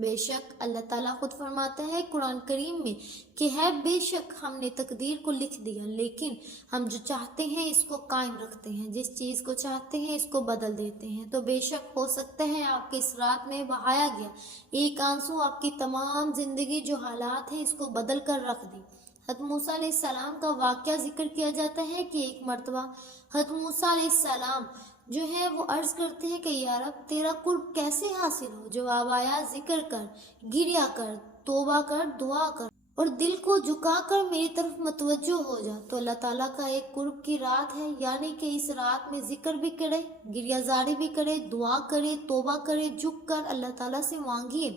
بے شک اللہ تعالیٰ خود فرماتا ہے قرآن کریم میں کہ ہے بے شک ہم نے تقدیر کو لکھ دیا، لیکن ہم جو چاہتے ہیں اس کو قائم رکھتے ہیں، جس چیز کو چاہتے ہیں اس کو بدل دیتے ہیں۔ تو بے شک ہو سکتا ہے آپ کے اس رات میں بہایا گیا ایک آنسو آپ کی تمام زندگی جو حالات ہیں اس کو بدل کر رکھ دے۔ حضرت موسیٰ علیہ السلام کا واقعہ ذکر کیا جاتا ہے کہ ایک مرتبہ حضرت موسیٰ علیہ السلام جو ہے وہ عرض کرتے ہیں کہ یا رب تیرا قرب کیسے حاصل ہو؟ جواب آیا ذکر کر، گریا کر، توبہ کر، دعا کر اور دل کو جھکا کر میری طرف متوجہ ہو جا۔ تو اللہ تعالیٰ کا ایک قرب کی رات ہے، یعنی کہ اس رات میں ذکر بھی کرے، گریہ زاری بھی کرے، دعا کرے، توبہ کرے، جھک کر اللہ تعالیٰ سے مانگیے۔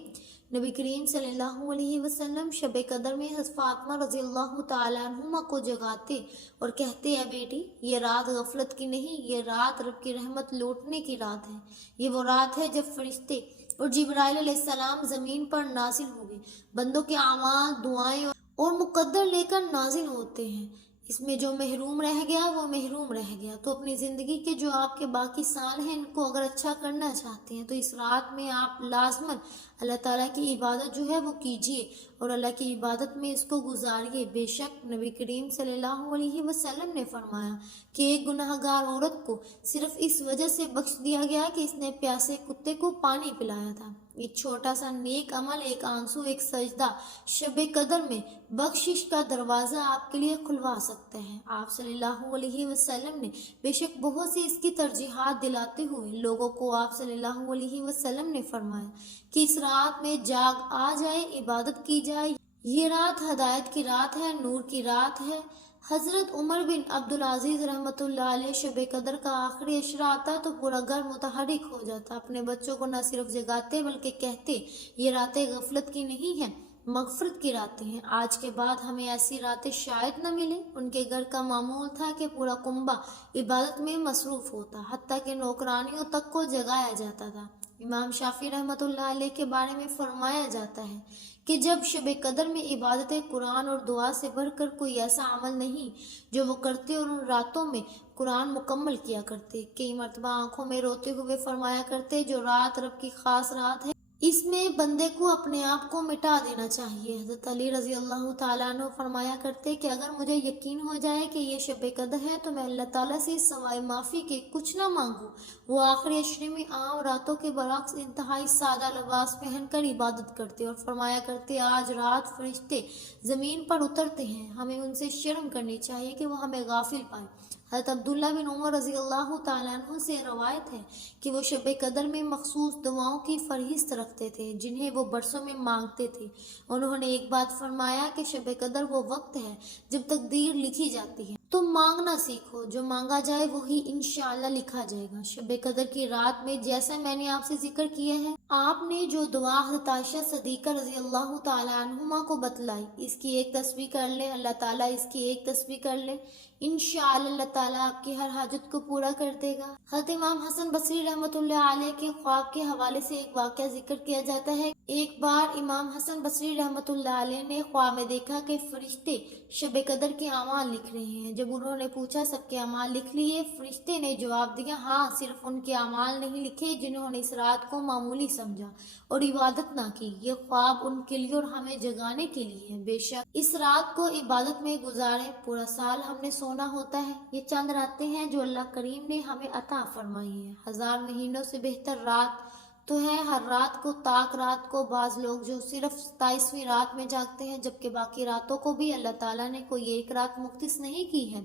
نبی کریم صلی اللہ علیہ وسلم شب قدر میں حضرت فاطمہ رضی اللہ تعالیٰ عنہما کو جگاتے اور کہتے ہیں بیٹی یہ رات غفلت کی نہیں، یہ رات رب کی رحمت لوٹنے کی رات ہے۔ یہ وہ رات ہے جب فرشتے اور جبرائیل علیہ السلام زمین پر نازل ہوئے، بندوں کے اعمال، دعائیں اور مقدر لے کر نازل ہوتے ہیں۔ اس میں جو محروم رہ گیا وہ محروم رہ گیا۔ تو اپنی زندگی کے جو آپ کے باقی سال ہیں ان کو اگر اچھا کرنا چاہتے ہیں تو اس رات میں آپ لازماً اللہ تعالیٰ کی عبادت جو ہے وہ کیجیے اور اللہ کی عبادت میں اس کو گزاریے۔ بے شک نبی کریم صلی اللہ علیہ وسلم نے فرمایا کہ ایک گناہ گار عورت کو صرف اس وجہ سے بخش دیا گیا کہ اس نے پیاسے کتے کو پانی پلایا تھا۔ ایک چھوٹا سا نیک عمل، ایک آنسو، ایک سجدہ شب قدر میں بخشش کا دروازہ آپ کے لیے کھلوا سکتے ہیں۔ آپ صلی اللہ علیہ وسلم نے بے شک بہت سی اس کی ترجیحات دلاتے ہوئے لوگوں کو آپ صلی اللہ علیہ وسلم نے فرمایا کہ اس رات میں جاگ آ جائے، عبادت کی جائے۔ یہ رات ہدایت کی رات ہے، نور کی رات ہے۔ حضرت عمر بن عبدالعزیز رحمۃ اللہ علیہ شب قدر کا آخری عشرہ آتا تو پورا گھر متحرک ہو جاتا، اپنے بچوں کو نہ صرف جگاتے بلکہ کہتے یہ راتیں غفلت کی نہیں ہیں، مغفرت کی راتیں ہیں۔ آج کے بعد ہمیں ایسی راتیں شاید نہ ملیں۔ ان کے گھر کا معمول تھا کہ پورا کنبہ عبادت میں مصروف ہوتا، حتیٰ کہ نوکرانیوں تک کو جگایا جاتا تھا۔ امام شافعی رحمۃ اللہ علیہ کے بارے میں فرمایا جاتا ہے کہ جب شب قدر میں عبادت قرآن اور دعا سے بڑھ کر کوئی ایسا عمل نہیں جو وہ کرتے اور ان راتوں میں قرآن مکمل کیا کرتے۔ کئی مرتبہ آنکھوں میں روتے ہوئے فرمایا کرتے جو رات رب کی خاص رات ہے، اس میں بندے کو اپنے آپ کو مٹا دینا چاہیے۔ حضرت علی رضی اللہ تعالیٰ عنہ فرمایا کرتے کہ اگر مجھے یقین ہو جائے کہ یہ شب قدر ہے تو میں اللہ تعالیٰ سے سوائے معافی کے کچھ نہ مانگوں۔ وہ آخری عشرے میں عام راتوں کے برعکس انتہائی سادہ لباس پہن کر عبادت کرتے اور فرمایا کرتے آج رات فرشتے زمین پر اترتے ہیں، ہمیں ان سے شرم کرنی چاہیے کہ وہ ہمیں غافل پائیں۔ حضرت عبداللہ بن عمر رضی اللہ تعالیٰ عنہ سے روایت ہے کہ وہ شب قدر میں مخصوص دعاؤں کی فہرست رکھتے تھے جنہیں وہ برسوں میں مانگتے تھے۔ انہوں نے ایک بات فرمایا کہ شب قدر وہ وقت ہے جب تقدیر لکھی جاتی ہے، تم مانگنا سیکھو، جو مانگا جائے وہی انشاءاللہ لکھا جائے گا۔ شب قدر کی رات میں جیسا میں نے آپ سے ذکر کیا ہے، آپ نے جو دعا حضرت عائشہ صدیقہ رضی اللہ تعالیٰ عنہما کو بتلائی، اس کی ایک تسبیح کر لیں، اللہ تعالیٰ اس کی ایک تسبیح کر لیں، انشاءاللہ اللہ تعالیٰ آپ کی ہر حاجت کو پورا کر دے گا۔ حضرت امام حسن بصری رحمۃ اللہ علیہ کے خواب کے حوالے سے ایک واقعہ ذکر کیا جاتا ہے۔ ایک بار امام حسن بصری رحمۃ اللہ علیہ نے خواب میں دیکھا کہ فرشتے شب قدر کے اعمال لکھ رہے ہیں۔ جب انہوں نے پوچھا سب کے اعمال لکھ لیے؟ فرشتے نے جواب دیا ہاں، صرف ان کے اعمال نہیں لکھے جنہوں نے اس رات کو معمولی سمجھا اور عبادت نہ کی۔ یہ خواب ان کے لیے اور ہمیں جگانے کے لیے ہے۔ بے شک اس رات کو عبادت میں گزارے، پورا سال ہم نے سونا ہوتا ہے، یہ چند راتیں ہیں جو اللہ کریم نے ہمیں عطا فرمائی ہیں۔ 1000 مہینوں سے بہتر رات تو ہے ہر رات کو طاق رات کو۔ بعض لوگ جو صرف 27ویں رات میں جاگتے ہیں جبکہ باقی راتوں کو بھی اللہ تعالیٰ نے کوئی ایک رات مختص نہیں کی ہے۔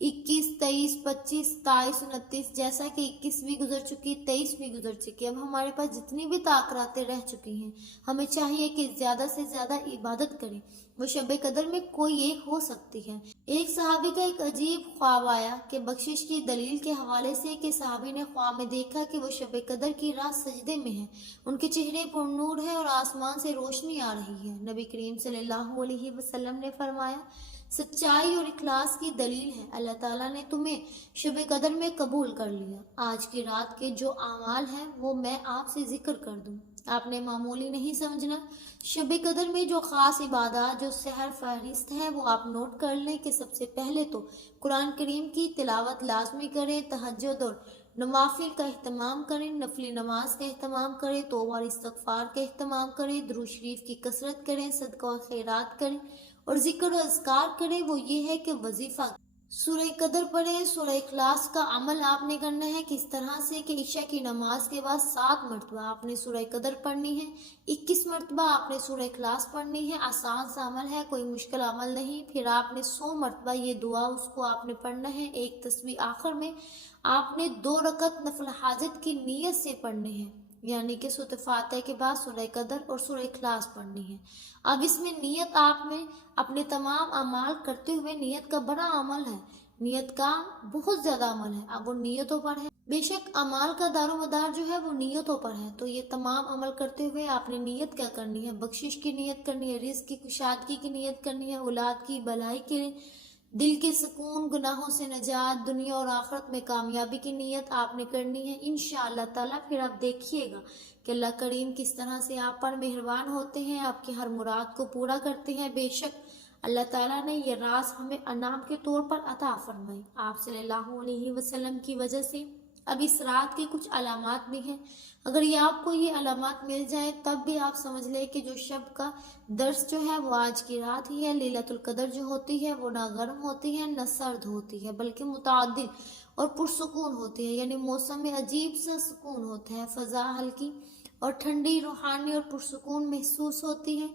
21، 23، 25، 27، 29، جیسا کہ 21 بھی گزر چکی، 23 بھی گزر چکی، اب ہمارے پاس جتنی بھی طاق راتیں رہ چکی ہیں ہمیں چاہیے کہ زیادہ سے زیادہ عبادت کریں۔ وہ شب قدر میں کوئی ایک ہو سکتی ہے۔ ایک صحابی کا ایک عجیب خواب آیا کہ بخشش کی دلیل کے حوالے سے کہ صحابی نے خواب میں دیکھا کہ وہ شب قدر کی رات سجدے میں ہے، ان کے چہرے پر نور ہے اور آسمان سے روشنی آ رہی ہے۔ نبی کریم صلی اللہ علیہ وسلم نے فرمایا سچائی اور اخلاص کی دلیل ہے، اللہ تعالیٰ نے تمہیں شب قدر میں قبول کر لیا۔ آج کی رات کے جو اعمال ہیں وہ میں آپ سے ذکر کر دوں، آپ نے معمولی نہیں سمجھنا۔ شب قدر میں جو خاص عبادات جو سحر فہرست ہے وہ آپ نوٹ کر لیں کہ سب سے پہلے تو قرآن کریم کی تلاوت لازمی کریں، تہجد اور نوافل کا اہتمام کریں، نفلی نماز کا اہتمام کریں، توبہ اور استغفار کا اہتمام کریں، درود شریف کی کثرت کریں، صدقہ و خیرات کریں اور ذکر و اذکار کریں۔ وہ یہ ہے کہ وظیفہ سورہ قدر پڑھیں۔ سورہ اخلاص کا عمل آپ نے کرنا ہے کس طرح سے کہ عشاء کی نماز کے بعد 7 مرتبہ آپ نے سورہ قدر پڑھنی ہے، 21 مرتبہ آپ نے سورہ اخلاص پڑھنی ہے۔ آسان سا عمل ہے، کوئی مشکل عمل نہیں۔ پھر آپ نے 100 مرتبہ یہ دعا اس کو آپ نے پڑھنا ہے۔ ایک تسبیح آخر میں آپ نے 2 رکعت نفل حاجت کی نیت سے پڑھنے ہیں، یعنی کہ سورۃ فاتحہ کے بعد سورہ قدر اور سورہ اخلاص پڑھنی ہے۔ اب اس میں نیت آپ میں اپنے تمام اعمال کرتے ہوئے، نیت کا بڑا عمل ہے، نیت کا بہت زیادہ عمل ہے، اب وہ نیتوں پر ہے۔ بے شک اعمال کا دار و مدار جو ہے وہ نیتوں پر ہے، تو یہ تمام عمل کرتے ہوئے آپ نے نیت کیا کرنی ہے؟ بخشش کی نیت کرنی ہے، رزق کی کشادگی کی نیت کرنی ہے، اولاد کی بھلائی کی، دل کے سکون، گناہوں سے نجات، دنیا اور آخرت میں کامیابی کی نیت آپ نے کرنی ہے انشاءاللہ تعالیٰ۔ پھر آپ دیکھیے گا کہ اللہ کریم کس طرح سے آپ پر مہربان ہوتے ہیں، آپ کی ہر مراد کو پورا کرتے ہیں۔ بے شک اللہ تعالیٰ نے یہ راز ہمیں انعام کے طور پر عطا فرمائی آپ صلی اللہ علیہ وسلم کی وجہ سے۔ اب اس رات کے کچھ علامات بھی ہیں، اگر یہ آپ کو یہ علامات مل جائیں تب بھی آپ سمجھ لیں کہ جو شب کا درس جو ہے وہ آج کی رات ہی ہے۔ لیلۃ القدر جو ہوتی ہے وہ نہ گرم ہوتی ہے نہ سرد ہوتی ہے، بلکہ متعدل اور پرسکون ہوتی ہے، یعنی موسم میں عجیب سا سکون ہوتا ہے، فضا ہلکی اور ٹھنڈی، روحانی اور پرسکون محسوس ہوتی ہے۔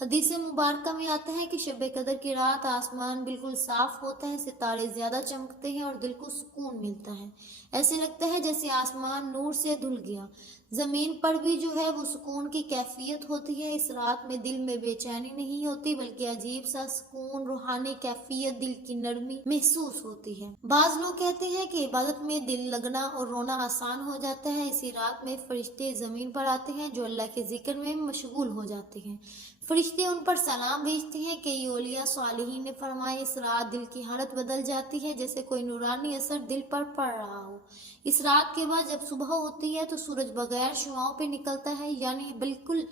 حدیث مبارکہ میں آتا ہے کہ شب قدر کی رات آسمان بالکل صاف ہوتا ہے، ستارے زیادہ چمکتے ہیں اور دل کو سکون ملتا ہے، ایسے لگتا ہے جیسے آسمان نور سے دھل گیا۔ زمین پر بھی جو ہے وہ سکون کی کیفیت ہوتی ہے۔ اس رات میں دل میں بے چینی نہیں ہوتی، بلکہ عجیب سا سکون، روحانی کیفیت، دل کی نرمی محسوس ہوتی ہے۔ بعض لوگ کہتے ہیں کہ عبادت میں دل لگنا اور رونا آسان ہو جاتا ہے۔ اسی رات میں فرشتے زمین پر آتے ہیں جو اللہ کے ذکر میں مشغول ہو جاتے ہیں، فرشتے ان پر سلام بھیجتے ہیں کہ یہ اولیاء صالحین نے فرمایا اس رات دل کی حالت بدل جاتی ہے جیسے کوئی نورانی اثر دل پر پڑ رہا ہو۔ اس رات کے بعد جب صبح ہوتی ہے تو سورج بغیر شعاؤں پہ نکلتا ہے، یعنی بالکل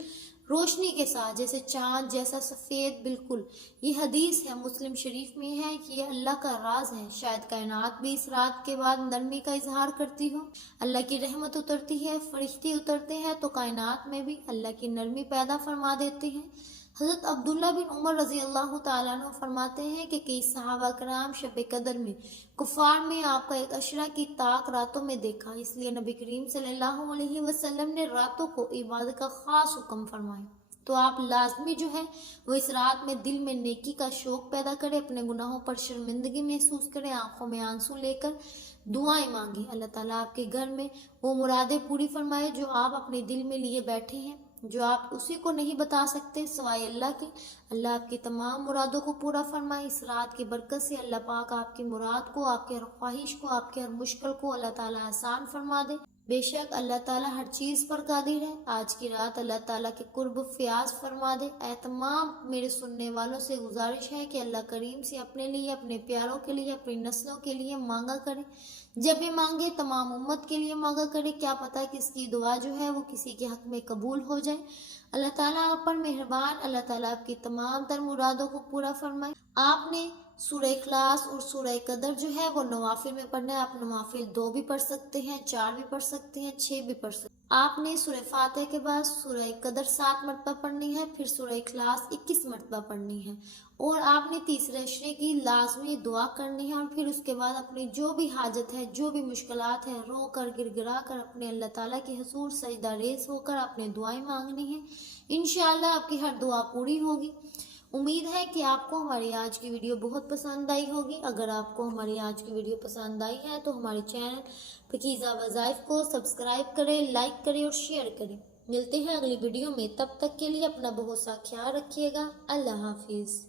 روشنی کے ساتھ، جیسے چاند جیسا سفید بالکل۔ یہ حدیث ہے، مسلم شریف میں ہے کہ یہ اللہ کا راز ہے، شاید کائنات بھی اس رات کے بعد نرمی کا اظہار کرتی ہو، اللہ کی رحمت اترتی ہے، فرشتے اترتے ہیں تو کائنات میں بھی اللہ کی نرمی پیدا فرما دیتے ہیں۔ حضرت عبداللہ بن عمر رضی اللہ تعالیٰ عنہ فرماتے ہیں کہ کئی صحابہ کرام شب قدر میں کفار میں آپ کا ایک عشرہ کی طاق راتوں میں دیکھا، اس لیے نبی کریم صلی اللہ علیہ وسلم نے راتوں کو عبادت کا خاص حکم فرمایا۔ تو آپ لازمی جو ہے وہ اس رات میں دل میں نیکی کا شوق پیدا کرے، اپنے گناہوں پر شرمندگی محسوس کرے، آنکھوں میں آنسو لے کر دعائیں مانگیں، اللہ تعالیٰ آپ کے گھر میں وہ مرادیں پوری فرمائے جو آپ اپنے دل میں لیے بیٹھے ہیں، جو آپ اسی کو نہیں بتا سکتے سوائے اللہ کے۔ اللہ آپ کی تمام مرادوں کو پورا فرمائے۔ اس رات کی برکت سے اللہ پاک آپ کی مراد کو، آپ کے ہر خواہش کو، آپ کے ہر مشکل کو اللہ تعالیٰ آسان فرما دے۔ بے شک اللہ تعالیٰ ہر چیز پر قادر ہے۔ آج کی رات اللہ تعالیٰ کے قرب فیاض فرما دے۔ اے تمام میرے سننے والوں سے گزارش ہے کہ اللہ کریم سے اپنے لیے، اپنے پیاروں کے لیے، اپنی نسلوں کے لیے مانگا کرے۔ جب بھی مانگے تمام امت کے لیے مانگا کرے، کیا پتہ کس کی دعا جو ہے وہ کسی کے حق میں قبول ہو جائے۔ اللہ تعالیٰ آپ پر مہربان، اللہ تعالیٰ آپ کی تمام تر مرادوں کو پورا فرمائے۔ آپ نے سورہ اخلاص اور سورہ قدر جو ہے وہ نوافل میں پڑھنا ہے۔ آپ نوافل 2 بھی پڑھ سکتے ہیں، 4 بھی پڑھ سکتے ہیں، 6 بھی پڑھ سکتے ہیں۔ آپ نے سورہ فاتحہ کے بعد سورہ قدر 7 مرتبہ پڑھنی ہے، پھر سورہ اخلاص 21 مرتبہ پڑھنی ہے، اور آپ نے تیسرے عشرے کی لازمی دعا کرنی ہے، اور پھر اس کے بعد اپنی جو بھی حاجت ہے، جو بھی مشکلات ہیں، رو کر گر گرا کر اپنے اللہ تعالیٰ کے حضور سجدہ ریز ہو کر اپنے دعائیں مانگنی ہیں۔ انشاءاللہ آپ کی ہر دعا پوری ہوگی۔ امید ہے کہ آپ کو ہماری آج کی ویڈیو بہت پسند آئی ہوگی۔ اگر آپ کو ہماری آج کی ویڈیو پسند آئی ہے تو ہمارے چینل پاکیزہ وظائف کو سبسکرائب کریں، لائک کریں اور شیئر کریں۔ ملتے ہیں اگلی ویڈیو میں، تب تک کے لیے اپنا بہت سا خیال رکھیے گا۔ اللہ حافظ۔